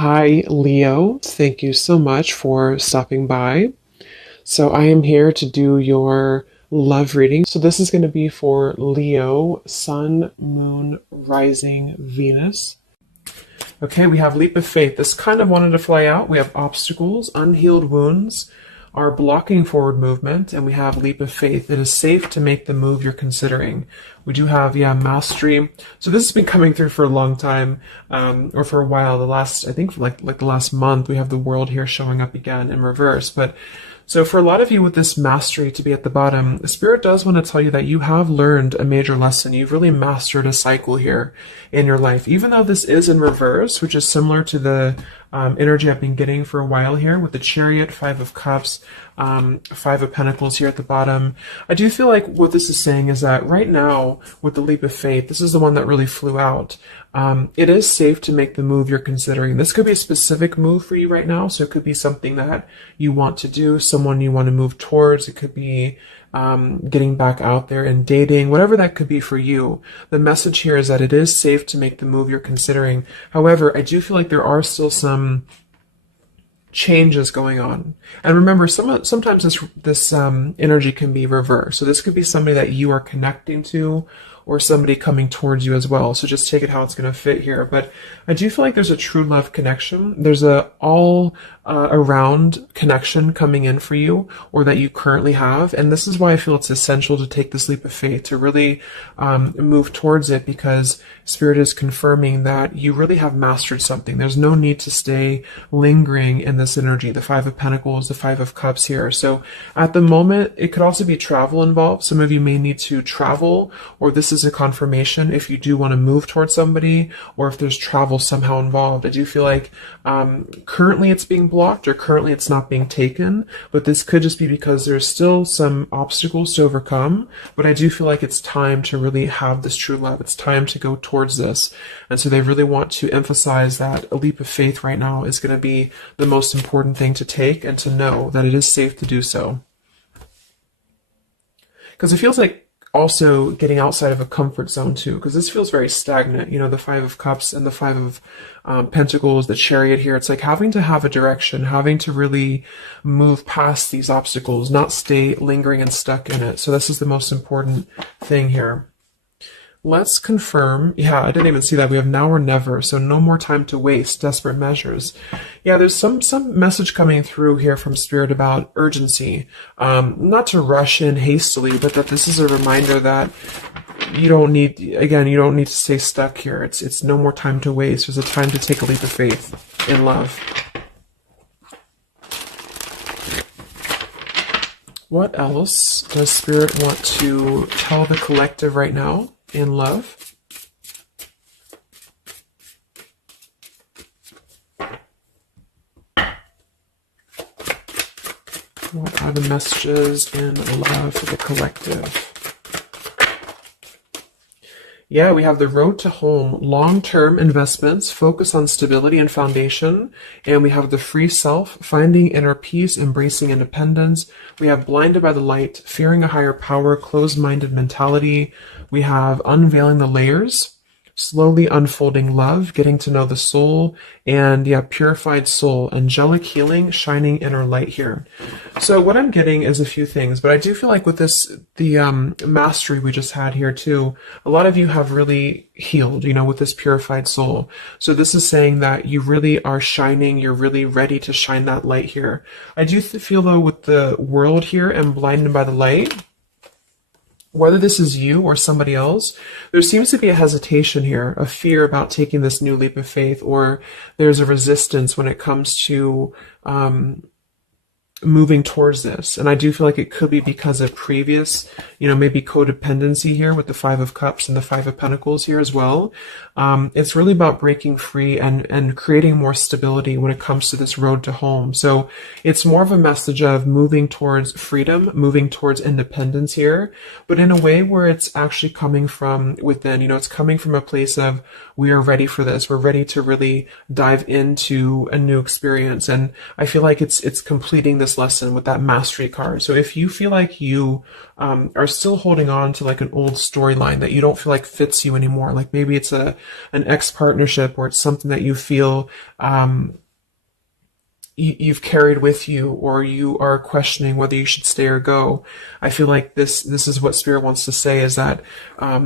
Hi, Leo. Thank you so much for stopping by. So, I am here to do your love reading. So, this is going to be for Leo, Sun, Moon, Rising, Venus. Okay, we have leap of faith. This kind of wanted to fly out. We have obstacles, unhealed wounds are blocking forward movement, and we have leap of faith. It is safe to make the move you're considering. We do have, mastery. So this has been coming through for a long time, or for a while. I think like the last month, we have the world here showing up again in reverse. But so for a lot of you with this mastery to be at the bottom, the Spirit does want to tell you that you have learned a major lesson. You've really mastered a cycle here in your life. Even though this is in reverse, which is similar to the energy I've been getting for a while here with the Chariot, Five of Cups, Five of Pentacles here at the bottom. I do feel like what this is saying is that right now with the leap of faith, this is the one that really flew out. It is safe to make the move you're considering. This could be a specific move for you right now. So it could be something that you want to do, someone you want to move towards. It could be getting back out there and dating, whatever that could be for you. The message here is that it is safe to make the move you're considering. However, I do feel like there are still some changes going on. And remember, sometimes this energy can be reversed. So this could be somebody that you are connecting to, or somebody coming towards you as well. So just take it how it's going to fit here. But I do feel like there's a true love connection. There's a all around connection coming in for you, or that you currently have. And this is why I feel it's essential to take this leap of faith, to really move towards it, because Spirit is confirming that you really have mastered something. There's no need to stay lingering in this energy. The Five of Pentacles, the Five of Cups here. So at the moment, it could also be travel involved. Some of you may need to travel, or this is a confirmation if you do want to move towards somebody, or if there's travel somehow involved. I do feel like currently it's being blocked, or currently it's not being taken, but this could just be because there's still some obstacles to overcome. But I do feel like it's time to really have this true love. It's time to go towards this. And so they really want to emphasize that a leap of faith right now is going to be the most important thing to take, and to know that it is safe to do so. Because it feels like also getting outside of a comfort zone too, because this feels very stagnant. The Five of Cups and the Five of Pentacles, the Chariot here. It's like having to have a direction, having to really move past these obstacles, not stay lingering and stuck in it. So this is the most important thing here. Let's confirm. Yeah, I didn't even see that. We have now or never. So no more time to waste. Desperate measures. Yeah, there's some message coming through here from Spirit about urgency. Not to rush in hastily, but that this is a reminder that you don't need to stay stuck here. It's no more time to waste. There's a time to take a leap of faith in love. What else does Spirit want to tell the collective right now in love? What are the messages in love for the collective? Yeah, we have the road to home, long-term investments, focus on stability and foundation. And we have the free self, finding inner peace, embracing independence. We have blinded by the light, fearing a higher power, closed-minded mentality. We have unveiling the layers, slowly unfolding love, getting to know the soul, and purified soul, angelic healing, shining inner light here. So what I'm getting is a few things, but I do feel like with this, the mastery we just had here too, a lot of you have really healed, with this purified soul. So this is saying that you really are shining, you're really ready to shine that light here. I do feel though with the world here and blinded by the light, whether this is you or somebody else, there seems to be a hesitation here, a fear about taking this new leap of faith, or there's a resistance when it comes to moving towards this. And I do feel like it could be because of previous, maybe codependency here with the Five of Cups and the Five of Pentacles here as well. It's really about breaking free and creating more stability when it comes to this road to home. So it's more of a message of moving towards freedom, moving towards independence here, but in a way where it's actually coming from within. It's coming from a place of, we are ready for this. We're ready to really dive into a new experience. And I feel like it's completing this this lesson with that mastery card. So if you feel like you are still holding on to like an old storyline that you don't feel like fits you anymore, like maybe it's an ex partnership, or it's something that you feel you've carried with you, or you are questioning whether you should stay or go. I feel like this is what Spirit wants to say, is that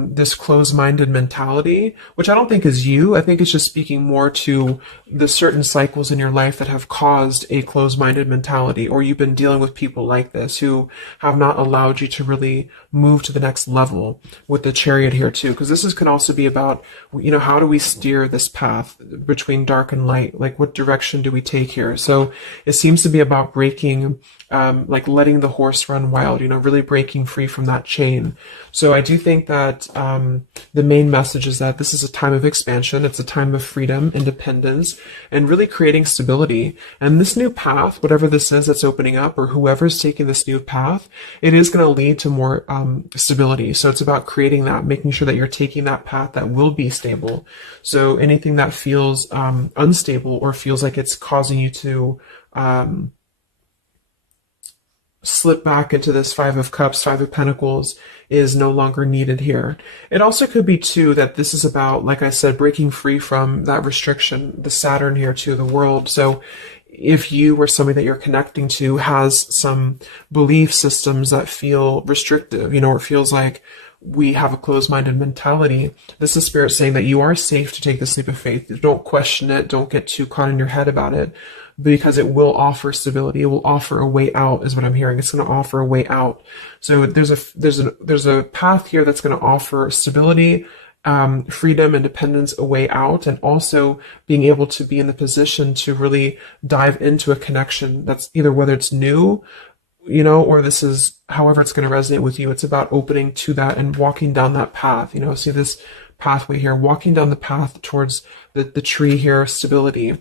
this closed-minded mentality, which I don't think is you, I think it's just speaking more to the certain cycles in your life that have caused a closed-minded mentality, or you've been dealing with people like this who have not allowed you to really move to the next level, with the Chariot here too, because can also be about, how do we steer this path between dark and light? Like, what direction do we take here? So it seems to be about breaking, like letting the horse run wild, really breaking free from that chain. So I do think that the main message is that this is a time of expansion. It's a time of freedom, independence, and really creating stability. And this new path, whatever this is that's opening up, or whoever's taking this new path, it is going to lead to more stability. So it's about creating that, making sure that you're taking that path that will be stable. So anything that feels unstable, or feels like it's causing you to slip back into this Five of Cups, Five of Pentacles, is no longer needed here. It also could be too that this is about, like I said, breaking free from that restriction, the Saturn here too, the world. So if you or somebody that you're connecting to has some belief systems that feel restrictive, or it feels like we have a closed-minded mentality, this is Spirit saying that you are safe to take this leap of faith. Don't question it. Don't get too caught in your head about it, because it will offer stability. It will offer a way out, is what I'm hearing. It's going to offer a way out. So there's a path here that's going to offer stability, freedom, independence, a way out, and also being able to be in the position to really dive into a connection that's either, whether it's new, or this is however it's going to resonate with you. It's about opening to that and walking down that path. See this pathway here, walking down the path towards the tree here, stability.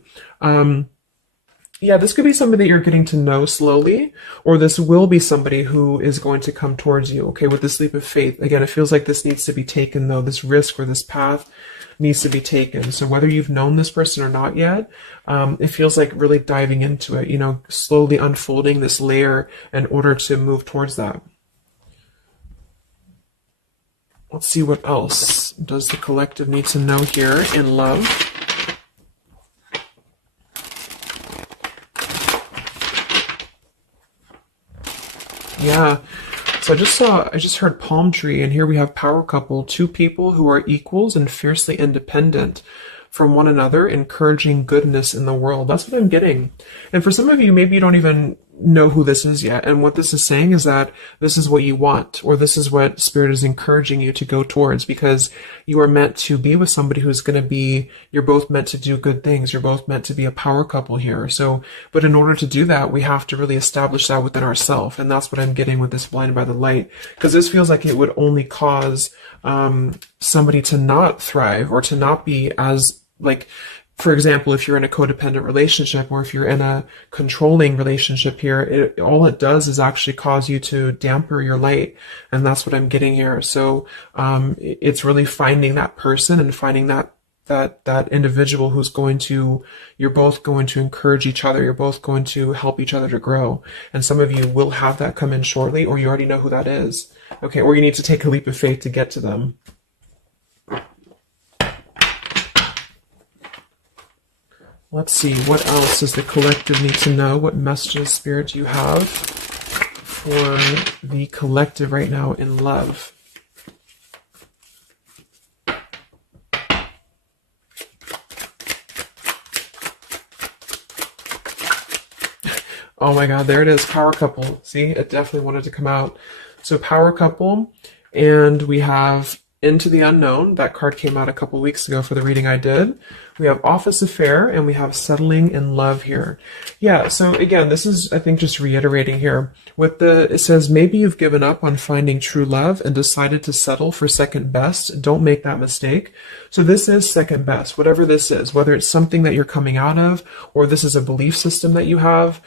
Yeah, this could be somebody that you're getting to know slowly, or this will be somebody who is going to come towards you, okay, with this leap of faith. Again, it feels like this needs to be taken, though. This risk or this path needs to be taken. So whether you've known this person or not yet, it feels like really diving into it, slowly unfolding this layer in order to move towards that. Let's see, what else does the collective need to know here in love? Yeah, so I just heard palm tree, and here we have power couple, two people who are equals and fiercely independent from one another, encouraging goodness in the world. That's what I'm getting. And for some of you, maybe you don't even know who this is yet. And what this is saying is that this is what you want, or this is what Spirit is encouraging you to go towards, because you are meant to be with somebody who's going to be, you're both meant to do good things. You're both meant to be a power couple here. So, but in order to do that, we have to really establish that within ourselves. And that's what I'm getting with this blinded by the light, because this feels like it would only cause somebody to not thrive, or to not be as, like, for example, if you're in a codependent relationship, or if you're in a controlling relationship here, all it does is actually cause you to damper your light. And that's what I'm getting here. So it's really finding that person and finding that individual who's you're both going to encourage each other. You're both going to help each other to grow. And some of you will have that come in shortly, or you already know who that is. Okay, or you need to take a leap of faith to get to them. Let's see, what else does the collective need to know? What messages, Spirit, do you have for the collective right now in love? Oh my God, there it is, power couple. See, it definitely wanted to come out. So power couple, and we have Into the Unknown. That card came out a couple weeks ago for the reading I did. We have Office Affair, and we have Settling in Love here. Yeah, so again, this is, I think, just reiterating here. It says, maybe you've given up on finding true love and decided to settle for second best. Don't make that mistake. So this is second best, whatever this is, whether it's something that you're coming out of, or this is a belief system that you have.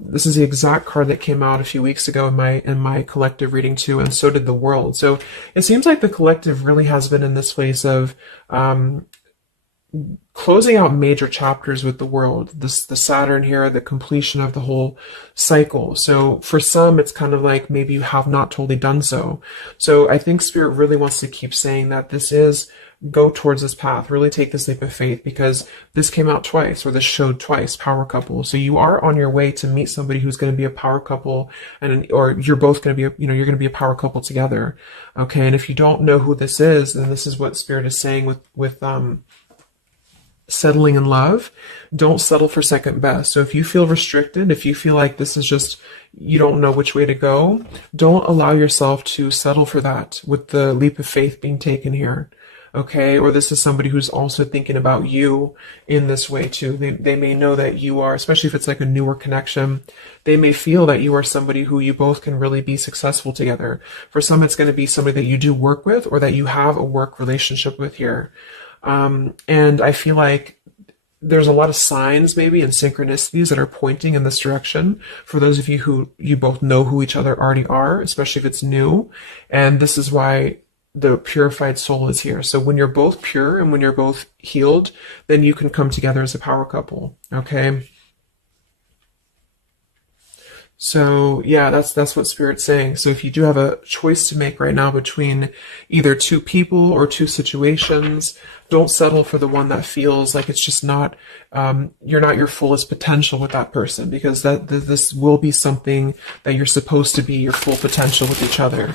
This is the exact card that came out a few weeks ago in my collective reading too, and so did the world. So it seems like the collective really has been in this place of closing out major chapters with the world. The Saturn here, the completion of the whole cycle. So for some, it's kind of like maybe you have not totally done so. So I think Spirit really wants to keep saying that this is, go towards this path, really take this leap of faith, because this came out twice, or this showed twice, power couple. So you are on your way to meet somebody who's going to be a power couple, and or you're both going to be, you're going to be a power couple together. Okay. And if you don't know who this is, then this is what Spirit is saying with settling in love. Don't settle for second best. So if you feel restricted, if you feel like this is just, you don't know which way to go, don't allow yourself to settle for that with the leap of faith being taken here. Okay, or this is somebody who's also thinking about you in this way too. They may know that you are, especially if it's like a newer connection, they may feel that you are somebody who you both can really be successful together. For some, it's going to be somebody that you do work with, or that you have a work relationship with here. And I feel like there's a lot of signs maybe and synchronicities that are pointing in this direction for those of you who you both know who each other already are, especially if it's new. And this is why the purified soul is here. So when you're both pure and when you're both healed, then you can come together as a power couple. Okay. So yeah, that's what Spirit's saying. So if you do have a choice to make right now between either two people or two situations, don't settle for the one that feels like it's just not, you're not your fullest potential with that person, because this will be something that you're supposed to be your full potential with each other.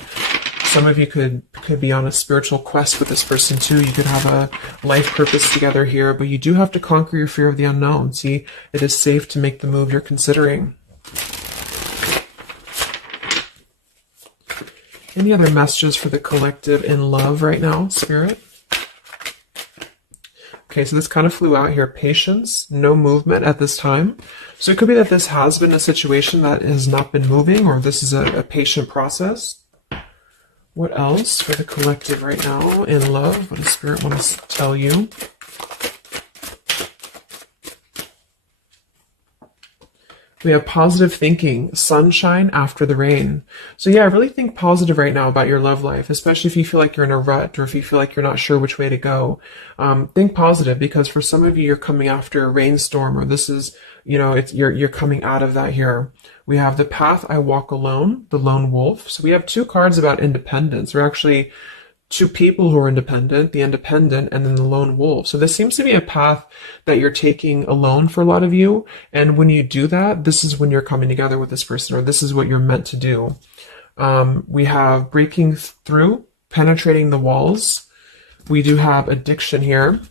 Some of you could be on a spiritual quest with this person too. You could have a life purpose together here, but you do have to conquer your fear of the unknown. See, it is safe to make the move you're considering. Any other messages for the collective in love right now, Spirit? Okay, so this kind of flew out here. Patience, no movement at this time. So it could be that this has been a situation that has not been moving, or this is a patient process. What else for the collective right now in love? What does Spirit want to tell you? We have positive thinking, sunshine after the rain. So yeah, really think positive right now about your love life, especially if you feel like you're in a rut, or if you feel like you're not sure which way to go. Think positive, because for some of you, you're coming after a rainstorm, or this is, you're coming out of that here. We have the path I walk alone, the lone wolf. So we have two cards about independence. We're actually two people who are independent, the independent, and then the lone wolf. So this seems to be a path that you're taking alone for a lot of you. And when you do that, this is when you're coming together with this person, or this is what you're meant to do. We have breaking through, penetrating the walls. We do have addiction here.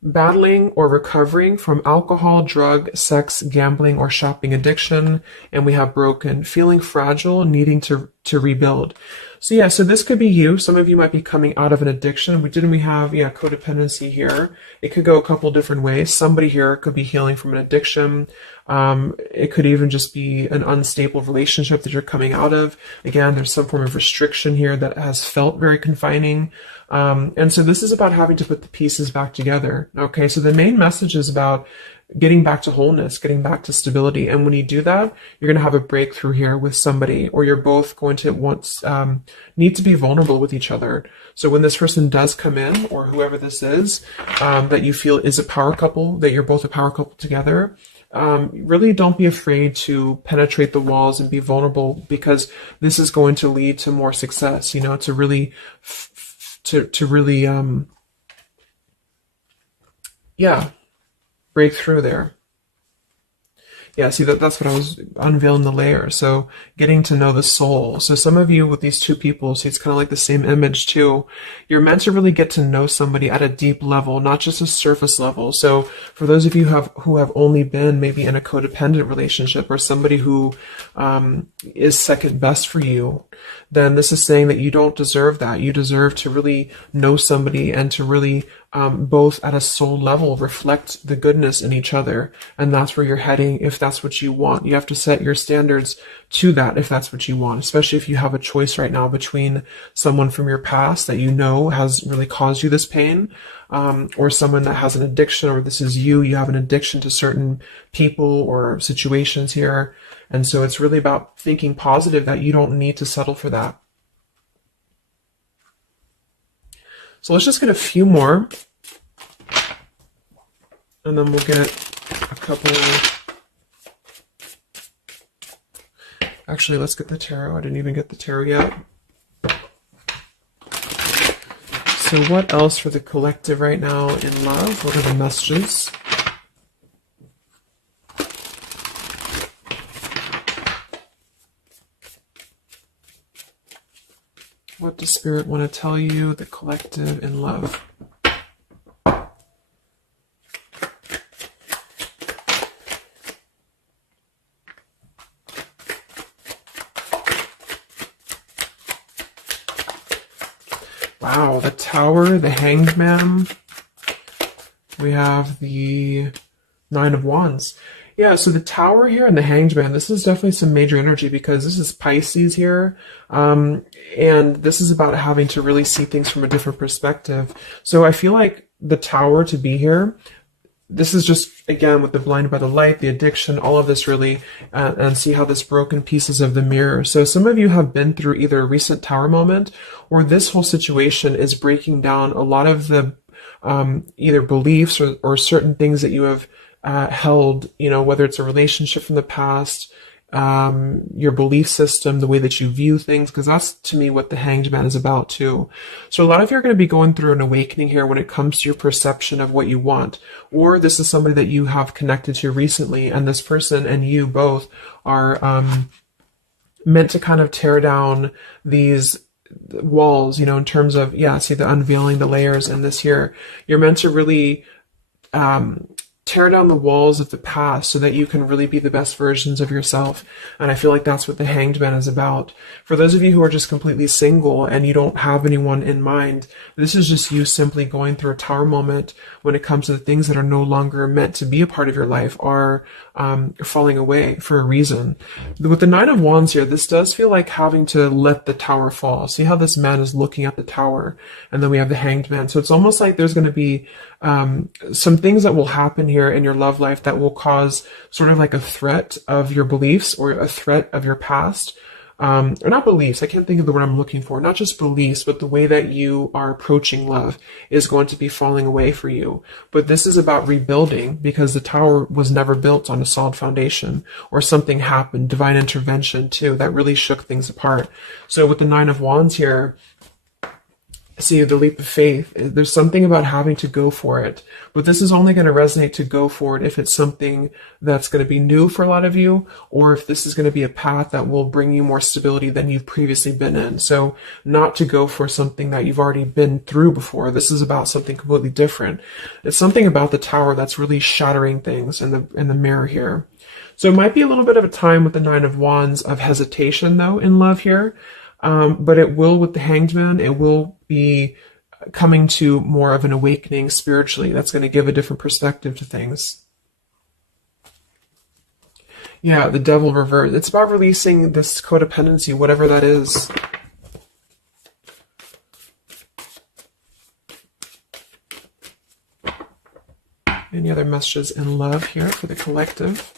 Battling or recovering from alcohol, drug, sex, gambling, or shopping addiction. And we have broken, feeling fragile, needing to rebuild. So yeah, so this could be you. Some of you might be coming out of an addiction. We have, codependency here. It could go a couple different ways. Somebody here could be healing from an addiction. It could even just be an unstable relationship that you're coming out of. Again, there's some form of restriction here that has felt very confining. And so this is about having to put the pieces back together. Okay, so the main message is about getting back to wholeness, getting back to stability. And when you do that, you're going to have a breakthrough here with somebody, or you're both going to need to be vulnerable with each other. So when this person does come in, or whoever this is, that you feel is a power couple, that you're both a power couple together, really don't be afraid to penetrate the walls and be vulnerable, because this is going to lead to more success, to really, break through there. Yeah, see, that's what I was unveiling the layer. So getting to know the soul. So some of you with these two people, see, it's kind of like the same image too. You're meant to really get to know somebody at a deep level, not just a surface level. So for those of you who have only been maybe in a codependent relationship, or somebody who is second best for you, then this is saying that you don't deserve that. You deserve to really know somebody, and to really both at a soul level reflect the goodness in each other. And that's where you're heading if that's what you want. You have to set your standards to that if that's what you want, especially if you have a choice right now between someone from your past that has really caused you this pain, or someone that has an addiction, or this is you have an addiction to certain people or situations here. And so it's really about thinking positive, that you don't need to settle for that. So let's just get a few more And then we'll get a couple. Actually, let's get the tarot. I didn't even get the tarot yet. So what else for the collective right now in love? What are the messages? What does Spirit want to tell you, the collective in love? Wow, the Tower, the Hanged Man. We have the Nine of Wands. Yeah, so the Tower here and the Hanged Man, this is definitely some major energy because this is Pisces here. And this is about having to really see things from a different perspective. So I feel like the Tower to be here, this is just, again, with the blinded by the light, the addiction, all of this really, and see how this broken pieces of the mirror. So some of you have been through either a recent Tower moment or this whole situation is breaking down a lot of the either beliefs or certain things that you have held, you know, whether it's a relationship from the past, your belief system, the way that you view things, because that's to me what the Hanged Man is about too. So a lot of you are going to be going through an awakening here when it comes to your perception of what you want, or this is somebody that you have connected to recently, and this person and you both are meant to kind of tear down these walls, you know, in terms of, yeah, see the unveiling the layers in this here. You're meant to really tear down the walls of the past so that you can really be the best versions of yourself. And I feel like that's what the Hanged Man is about. For those of you who are just completely single and you don't have anyone in mind, this is just you simply going through a Tower moment when it comes to the things that are no longer meant to be a part of your life are falling away for a reason. With the Nine of Wands here, this does feel like having to let the Tower fall. See how this man is looking at the Tower, and then we have the Hanged Man. So it's almost like there's going to be some things that will happen here in your love life that will cause sort of like a threat of your beliefs or a threat of your past. Or not beliefs, I can't think of the word I'm looking for, not just beliefs, but the way that you are approaching love is going to be falling away for you. But this is about rebuilding because the Tower was never built on a solid foundation, or something happened, divine intervention too, that really shook things apart. So with the Nine of Wands here, see the leap of faith, there's something about having to go for it, but this is only going to resonate to go for it if it's something that's going to be new for a lot of you, or if this is going to be a path that will bring you more stability than you've previously been in. So not to go for something that you've already been through before. This is about something completely different. It's something about the Tower that's really shattering things in the mirror here. So it might be a little bit of a time with the Nine of Wands of hesitation though in love here. But it will, with the Hanged Man, it will be coming to more of an awakening spiritually. That's going to give a different perspective to things. Yeah, the Devil reversed. It's about releasing this codependency, whatever that is. Any other messages in love here for the collective?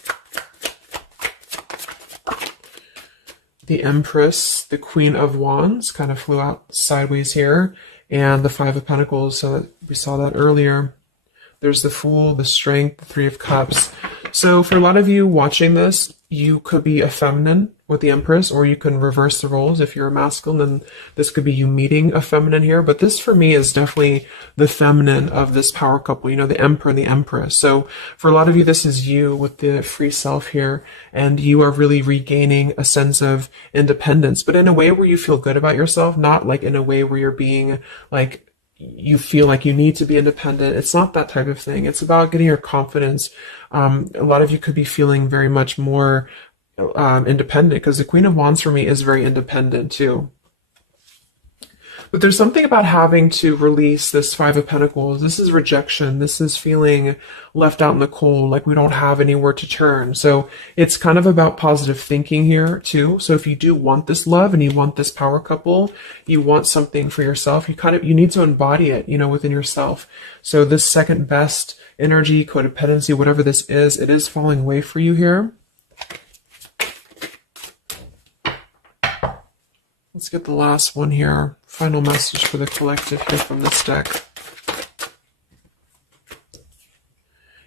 The Empress, the Queen of Wands, kind of flew out sideways here, and the Five of Pentacles, so we saw that earlier. There's the Fool, the Strength, the Three of Cups. So for a lot of you watching this, you could be a feminine with the Empress, or you can reverse the roles. If you're a masculine, then this could be you meeting a feminine here. But this for me is definitely the feminine of this power couple, you know, the Emperor and the Empress. So for a lot of you, this is you with the free self here, and you are really regaining a sense of independence, but in a way where you feel good about yourself, not like in a way where you're being like, you feel like you need to be independent. It's not that type of thing. It's about getting your confidence. A lot of you could be feeling very much more independent, because the Queen of Wands for me is very independent too. But there's something about having to release this Five of Pentacles. This is rejection. This is feeling left out in the cold, like we don't have anywhere to turn. So it's kind of about positive thinking here too. So if you do want this love and you want this power couple, you want something for yourself, you need to embody it, you know, within yourself. So this second best energy, codependency, whatever this is, it is falling away for you here. Let's get the last one here. Final message for the collective here from this deck.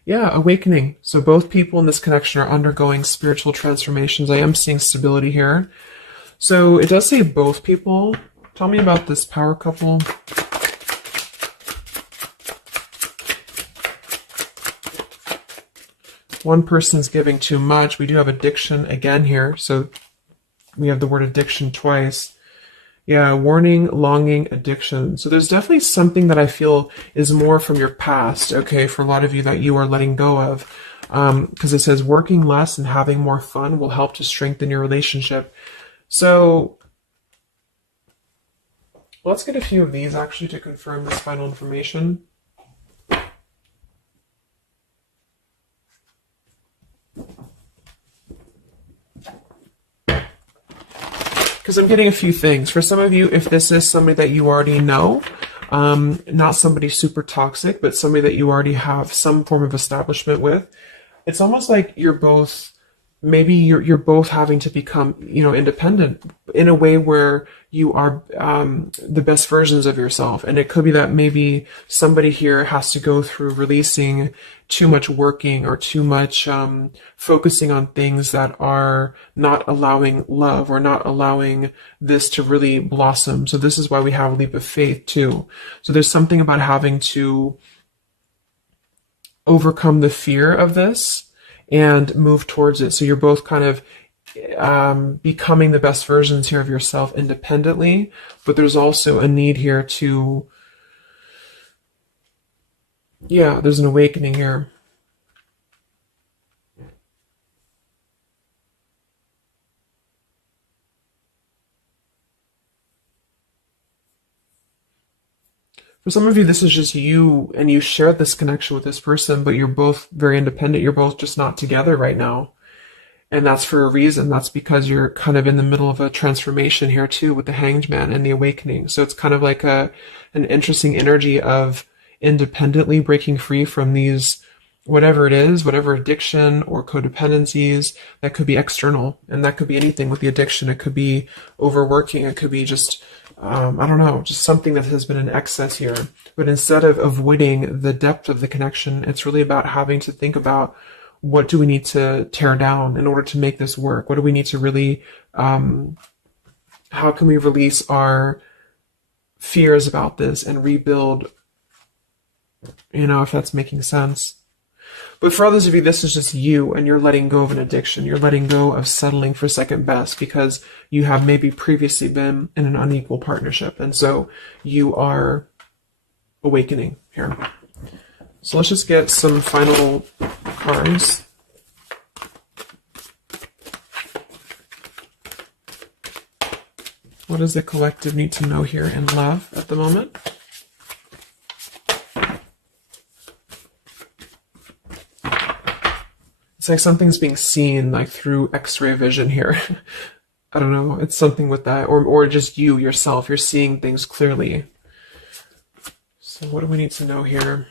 Yeah, awakening. So both people in this connection are undergoing spiritual transformations. I am seeing stability here. So it does say both people. Tell me about this power couple. One person's giving too much. We do have addiction again here. So we have the word addiction twice. Yeah, warning, longing, addiction. So there's definitely something that I feel is more from your past, okay, for a lot of you that you are letting go of. Because it says working less and having more fun will help to strengthen your relationship. So let's get a few of these actually to confirm this final information. Because I'm getting a few things. For some of you, if this is somebody that you already know, not somebody super toxic, but somebody that you already have some form of establishment with, it's almost like you're both, maybe you're both having to become, independent in a way where you are the best versions of yourself. And it could be that maybe somebody here has to go through releasing too much working or too much focusing on things that are not allowing love or not allowing this to really blossom. So this is why we have a leap of faith too. So there's something about having to overcome the fear of this and move towards it. So you're both kind of becoming the best versions here of yourself independently, but there's also a need here to, there's an awakening here. For some of you, this is just you, and you share this connection with this person, but you're both very independent. You're both just not together right now. And that's for a reason. That's because you're kind of in the middle of a transformation here too with the Hanged Man and the awakening. So it's kind of like an interesting energy of independently breaking free from these, whatever it is, whatever addiction or codependencies that could be external. And that could be anything with the addiction. It could be overworking. It could be just, I don't know, just something that has been in excess here. But instead of avoiding the depth of the connection, it's really about having to think about, what do we need to tear down in order to make this work? What do we need to really, how can we release our fears about this and rebuild, if that's making sense. But for others of you, this is just you, and you're letting go of an addiction. You're letting go of settling for second best because you have maybe previously been in an unequal partnership. And so you are awakening here. So let's just get some final cards. What does the collective need to know here in love at the moment? It's like something's being seen like through X-ray vision here. I don't know. It's something with that. Or just you yourself. You're seeing things clearly. So what do we need to know here?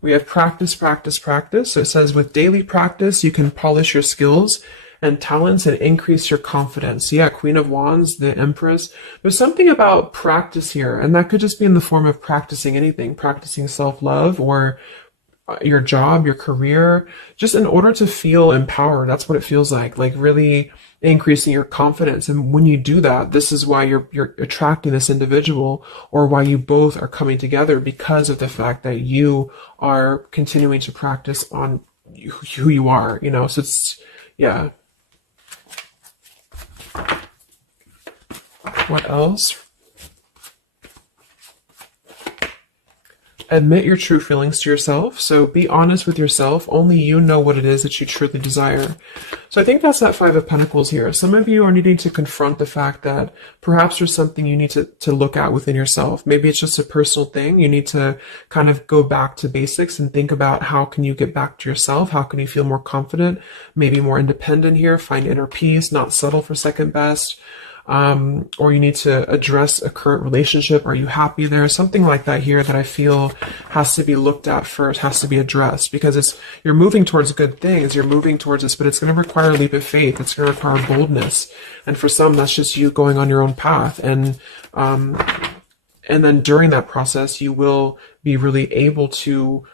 We have practice, practice, practice. So it says with daily practice, you can polish your skills and talents and increase your confidence. Yeah, Queen of Wands, the Empress. There's something about practice here, and that could just be in the form of practicing anything, practicing self-love or your job, your career, just in order to feel empowered. That's what it feels like really increasing your confidence. And when you do that, this is why you're attracting this individual, or why you both are coming together, because of the fact that you are continuing to practice on who you are, so it's, yeah. What else? Admit your true feelings to yourself. So be honest with yourself. Only you know what it is that you truly desire. So I think that's that Five of Pentacles here. Some of you are needing to confront the fact that perhaps there's something you need to look at within yourself. Maybe it's just a personal thing. You need to kind of go back to basics and think about how can you get back to yourself? How can you feel more confident, maybe more independent here, find inner peace, not settle for second best. Or you need to address a current relationship. Are you happy there? Something like that here that I feel has to be looked at first, has to be addressed, because you're moving towards good things. You're moving towards this, but it's going to require a leap of faith. It's going to require boldness. And for some, that's just you going on your own path. And then during that process, you will be really able to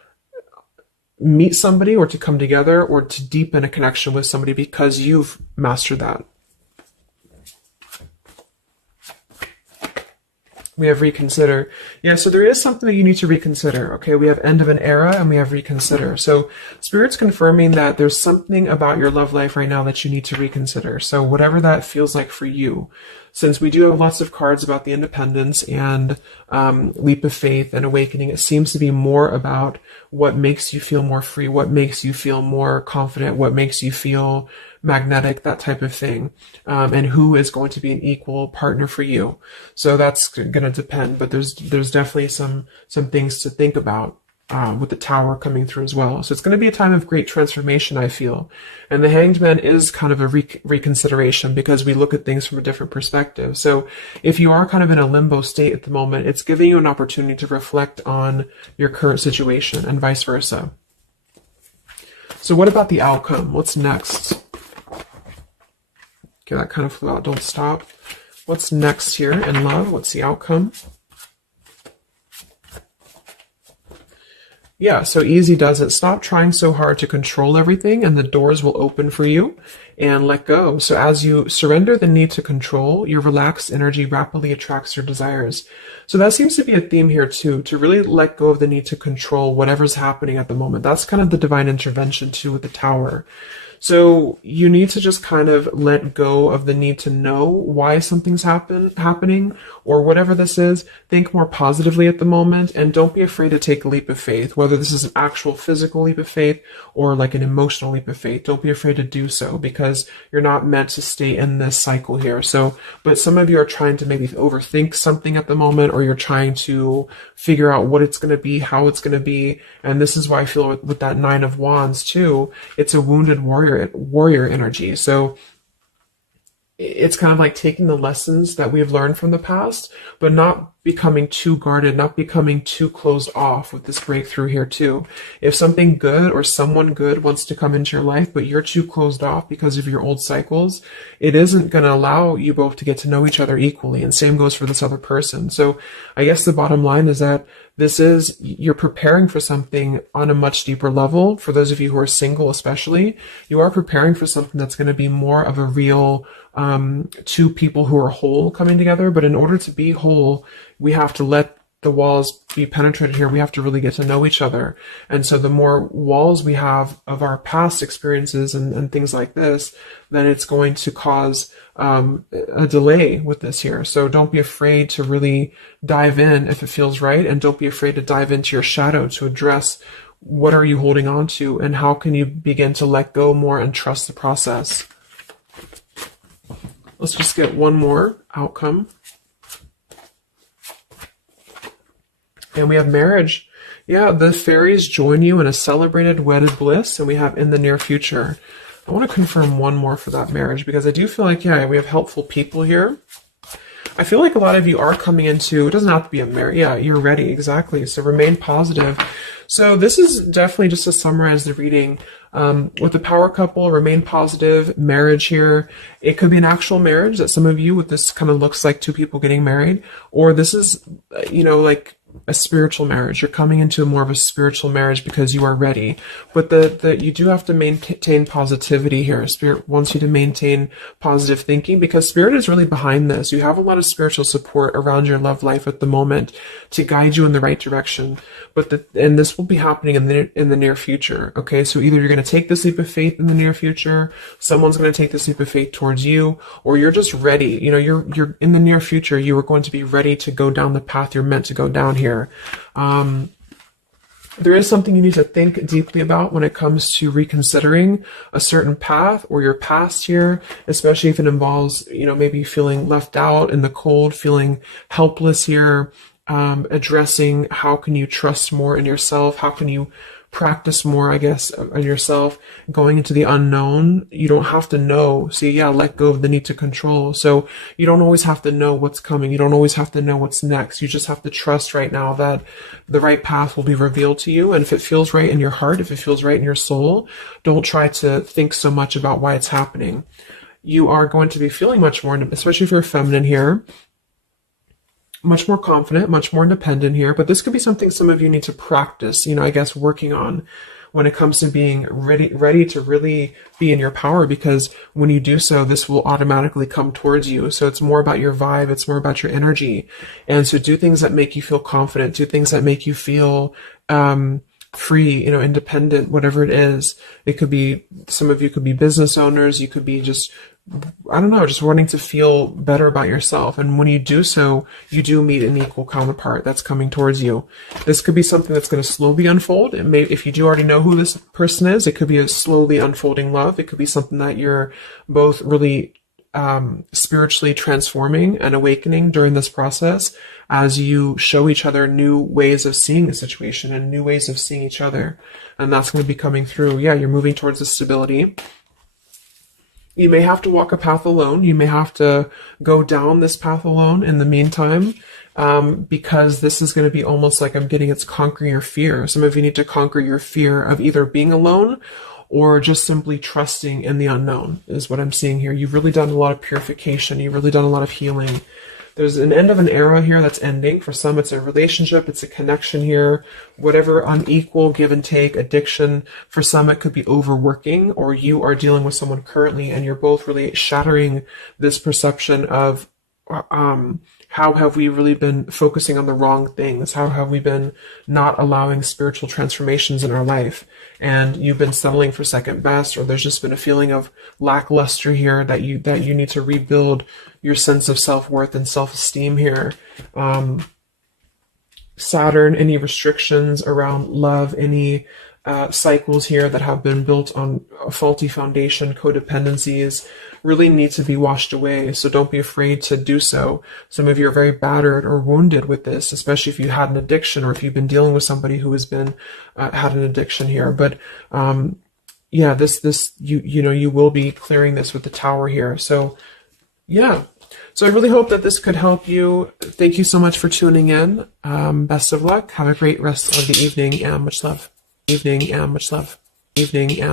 meet somebody or to come together or to deepen a connection with somebody because you've mastered that. We have reconsider. Yeah, so there is something that you need to reconsider. Okay, we have end of an era and we have reconsider. So Spirit's confirming that there's something about your love life right now that you need to reconsider. So whatever that feels like for you. Since we do have lots of cards about the independence and leap of faith and awakening, it seems to be more about what makes you feel more free, what makes you feel more confident, what makes you feel magnetic, that type of thing, and who is going to be an equal partner for you. So that's going to depend, but there's definitely some things to think about with the Tower coming through as well. So it's going to be a time of great transformation, I feel. And the Hanged Man is kind of a reconsideration because we look at things from a different perspective. So if you are kind of in a limbo state at the moment, it's giving you an opportunity to reflect on your current situation and vice versa. So what about the outcome? What's next? Okay, that kind of flew out. Don't stop. What's next here in love? What's the outcome? Yeah, so easy does it. Stop trying so hard to control everything and the doors will open for you, and let go. So as you surrender the need to control, your relaxed energy rapidly attracts your desires. So that seems to be a theme here too, to really let go of the need to control whatever's happening at the moment. That's kind of the divine intervention too with the Tower. So you need to just kind of let go of the need to know why something's happening or whatever this is. Think more positively at the moment and don't be afraid to take a leap of faith, whether this is an actual physical leap of faith or like an emotional leap of faith. Don't be afraid to do so because you're not meant to stay in this cycle here. So, but some of you are trying to maybe overthink something at the moment, or you're trying to figure out what it's going to be, how it's going to be. And this is why I feel with that Nine of Wands too, it's a wounded warrior energy. So it's kind of like taking the lessons that we've learned from the past, but not becoming too guarded, not becoming too closed off with this breakthrough here too. If something good or someone good wants to come into your life, but you're too closed off because of your old cycles, it isn't going to allow you both to get to know each other equally. And same goes for this other person. So I guess the bottom line is that you're preparing for something on a much deeper level. For those of you who are single, especially, you are preparing for something that's going to be more of a real two people who are whole coming together. But in order to be whole, we have to let the walls be penetrated here. We have to really get to know each other. And so the more walls we have of our past experiences and things like this, then it's going to cause a delay with this here. So don't be afraid to really dive in if it feels right. And don't be afraid to dive into your shadow to address what are you holding on to and how can you begin to let go more and trust the process. Let's just get one more outcome. And we have marriage. Yeah, the fairies join you in a celebrated wedded bliss, and we have in the near future. I want to confirm one more for that marriage because I do feel like, yeah, we have helpful people here. I feel like a lot of you are coming into, it doesn't have to be a marriage. Yeah, you're ready. Exactly. So remain positive. So this is definitely just to summarize the reading. With the power couple, remain positive, marriage here. It could be an actual marriage that some of you with this kind of looks like two people getting married, or this is, like a spiritual marriage. You're coming into more of a spiritual marriage because you are ready. But you do have to maintain positivity here. Spirit wants you to maintain positive thinking because Spirit is really behind this. You have a lot of spiritual support around your love life at the moment to guide you in the right direction. And this will be happening in the near future. Okay, so either you're going to take this leap of faith in the near future, someone's going to take this leap of faith towards you, or you're just ready. You're in the near future. You are going to be ready to go down the path you're meant to go down here. There is something you need to think deeply about when it comes to reconsidering a certain path or your past here, especially if it involves, maybe feeling left out in the cold, feeling helpless here, addressing how can you trust more in yourself, how can you practice more, I guess, on yourself, going into the unknown. You don't have to know. See, yeah, let go of the need to control. So you don't always have to know what's coming. You don't always have to know what's next. You just have to trust right now that the right path will be revealed to you. And if it feels right in your heart, if it feels right in your soul, don't try to think so much about why it's happening. You are going to be feeling much more, especially if you're feminine here, much more confident, much more independent here, but this could be something some of you need to practice, I guess, working on. when it comes to being ready to really be in your power, because when you do so, this will automatically come towards you. So it's more about your vibe. It's more about your energy. And so do things that make you feel confident, do things that make you feel, free, independent, whatever it is. It could be, some of you could be business owners. You could be just, I don't know, just wanting to feel better about yourself. And when you do so, you do meet an equal counterpart that's coming towards you. This could be something that's going to slowly unfold. It may, if you do already know who this person is, it could be a slowly unfolding love. It could be something that you're both really spiritually transforming and awakening during this process, as you show each other new ways of seeing the situation and new ways of seeing each other. And that's going to be coming through. Yeah, you're moving towards the stability. You may have to walk a path alone. You may have to go down this path alone in the meantime, because this is going to be almost like, I'm getting, it's conquering your fear. Some of you need to conquer your fear of either being alone or just simply trusting in the unknown, is what I'm seeing here. You've really done a lot of purification. You've really done a lot of healing. There's an end of an era here that's ending. For some, it's a relationship, it's a connection here, whatever unequal give and take, addiction. For some, it could be overworking, or you are dealing with someone currently and you're both really shattering this perception of, how have we really been focusing on the wrong things? How have we been not allowing spiritual transformations in our life? And you've been settling for second best, or there's just been a feeling of lackluster here that you need to rebuild your sense of self-worth and self-esteem here. Saturn, any restrictions around love, any cycles here that have been built on a faulty foundation, codependencies, really need to be washed away. So don't be afraid to do so. Some of you are very battered or wounded with this, especially if you had an addiction, or if you've been dealing with somebody who has been had an addiction here. But yeah, you will be clearing this with the Tower here. So yeah. So I really hope that this could help you. Thank you so much for tuning in. Best of luck. Have a great rest of the evening, and much love. Evening, and much love. Evening, and